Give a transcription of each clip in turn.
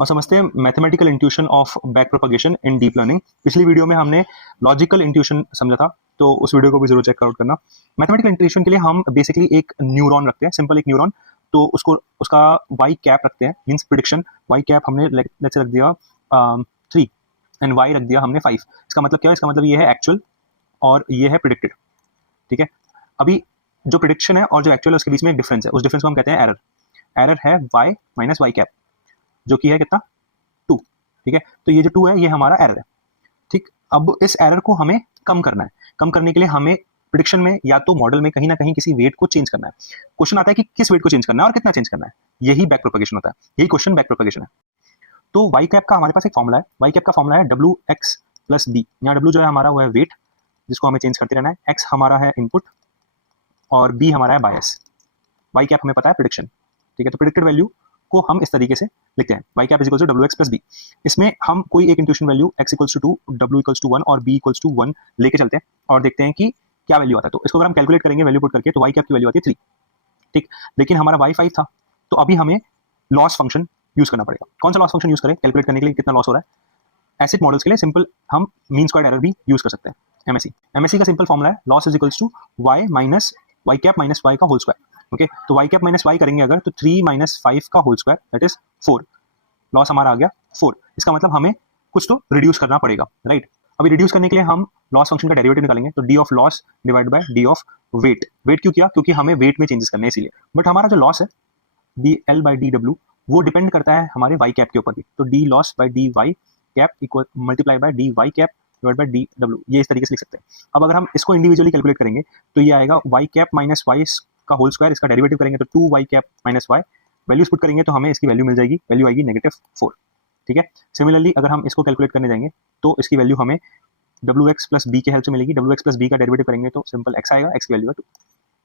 और समझते हैं mathematical intuition of back propagation in deep learning. पिछली वीडियो में हमने लॉजिकल इंट्यूशन समझा था, तो उस वीडियो को भी जरूर चेकआउट करना। मैथमेटिकल इंट्यूशन के लिए हम बेसिकली एक न्यूरॉन रखते हैं, सिंपल एक न्यूरॉन, तो उसको उसका वाई कैप रखते हैं, मीन्स प्रिडिक्शन। वाई कैप हमने लेट्स से रख दिया 3 एंड वाई रख दिया हमने 5। इसका मतलब क्या है? इसका मतलब ये है एक्चुअल और ये है प्रिडिक्टेड। ठीक है, अभी जो प्रिडिक्शन है और जो एक्चुअल है उसके बीच में एक डिफरेंस है, उस डिफरेंस को हम कहते हैं एरर। एरर है y माइनस वाई कैप, जो कि है कितना 2। ठीक है, तो ये जो 2 है ये हमारा एरर है। ठीक, अब इस एरर को हमें कम करना है। कम करने के लिए हमें प्रिडिक्शन में या तो मॉडल में कहीं ना कहीं किसी वेट को चेंज करना है। क्वेश्चन आता है कि किस वेट को चेंज करना है और कितना चेंज करना है, यही बैक प्रोपगेशन होता है, यही क्वेश्चन बैक प्रोपगेशन है। तो वाई कैप का हमारे पास एक फॉर्मूला है, वाई कैप का फॉर्मूला है डब्ल्यू एक्स प्लस बी। यहाँ डब्ल्यू जो है हमारा वो है वेट, जिसको हमें चेंज करते रहना है, एक्स हमारा है इनपुट और बी हमारा है बायस। वाई कैप हमें पता है प्रिडिक्शन। ठीक है, तो प्रिडिक्टेड वैल्यू को हम इस तरीके से लिखते हैं, y cap is equals to डब्ल्यू एक्स प्लस बी। इसमें हम कोई एक intuition value x equals to 2, डब्ल्यू इक्वल्स टू 1 और बी इक्वल्स टू 1 लेके चलते हैं और देखते हैं कि क्या वैल्यू आता है। तो इसको अगर हम कैलकुलेट करेंगे वैल्यू पुट करके, तो वाई कैप की वैल्यू आती है 3। ठीक, लेकिन हमारा वाई 5 था, तो अभी हमें लॉस फंक्शन यूज करना पड़ेगा। कौन सा लॉस फंक्शन यूज करें कैलकुलेट करने के लिए कितना लॉस हो रहा है? एसिड मॉडल्स के लिए सिंपल हम मीन स्क्वायर्ड एरर भी यूज कर सकते हैं, एमएसई। एमएसई का सिंपल फॉर्मूला है loss is equals to Y minus Y cap minus Y का होल स्क्वायर। ओके, तो वाई कैप माइनस वाई करेंगे अगर, तो 3 माइनस 5 का whole square that is 4। Loss हमारा आ गया 4। इसका मतलब हमें कुछ तो रिड्यूस करना पड़ेगा, राइट? अभी रिड्यूस करने के लिए हम लॉस फंक्शन का डेरिवेटिव निकालेंगे, तो D of loss divide by D of weight. Weight क्यों किया? क्योंकि हमें वेट में चेंजेस करने हैं इसीलिए। बट हमारा जो लॉस है D L by D W, वो डिपेंड करता है हमारे वाई कैप के ऊपर भी। तो D loss by D Y cap equal multiply by D Y cap divide by D W, ये इस तरीके से लिख सकते हैं। अब अगर हम इसको इंडिविजुअली कैलकुलेट करेंगे तो ये आएगा वाई कैप माइनस वाई का होल स्क्वायर, इसका डेरिवेटिव करेंगे तो 2 Y cap minus Y. Values put करेंगे तो हमें इसकी वैल्यू मिल जाएगी, वैल्यू आएगी -4। ठीक है, सिमिलरली अगर हम इसको कैलकुलेट करने जाएंगे तो इसकी वैल्यू हमें डब्ल्यू एक्स प्लस बी के हेल्प से मिलेगी। डब्ल्यू एक्स प्लस बी का डेरिवेटिव करेंगे तो सिंपल एक्स आएगा, एक्स की वैल्यू है 2।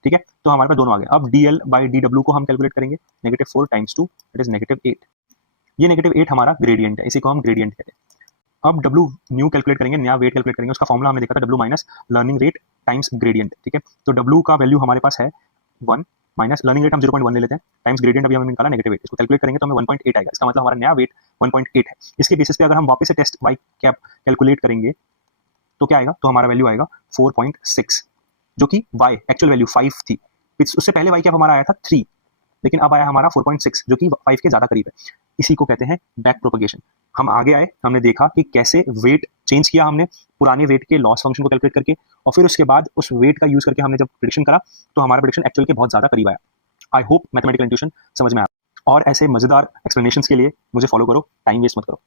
ठीक है, तो हमारे पास दोनों आ गए। अब D L by D W को हम कैलकुलेट करेंगे, -4 टाइम्स 2 दैट इज -8। ये -8 हमारा ग्रेडियंट है, इसी को हम ग्रेडियंट कहते हैं। अब डब्ल्यू न्यू कैलकुलेट करेंगे, नया वेट कैलकुलेट करेंगे, उसका फॉर्मूला हमने देखा था W minus learning rate times gradient. ठीक है, तो डब्ल्यू का वैल्यू हमारे पास है 1 माइनस लर्निंग रेट हम 0.1 ले लेते हैं टाइम्स ग्रेडियंट अभी हमने निकाला -8। इसको कैलकुलेट करेंगे तो हमें 1.8 आएगा। इसका मतलब हमारा नया वेट 1.8 है। इसके बेसिस पे अगर हम वापस से टेस्ट वाई कैप कैलकुलेट करेंगे तो क्या आएगा? तो हमारा वैल्यू आएगा 4.6, जो कि y एक्चुअल वैल्यू 5 थी। उससे पहले y कैप हमारा आया था 3, लेकिन अब आया हमारा 4.6, जो कि 5 के ज्यादा करीब है। इसी को कहते हैं बैक प्रोपगेशन। हम आगे आए, हमने देखा कि कैसे वेट चेंज किया हमने पुराने वेट के लॉस फंक्शन को कैलकुलेट करके, और फिर उसके बाद उस वेट का यूज करके हमने जब प्रेडिक्शन करा तो हमारा प्रेडिक्शन एक्चुअल के बहुत ज्यादा करीब आया। आई होप मैथमेटिकल इंट्यूशन समझ में आया। और ऐसे मजेदार एक्सप्लेनेशंस के लिए मुझे फॉलो करो, टाइम वेस्ट मत करो।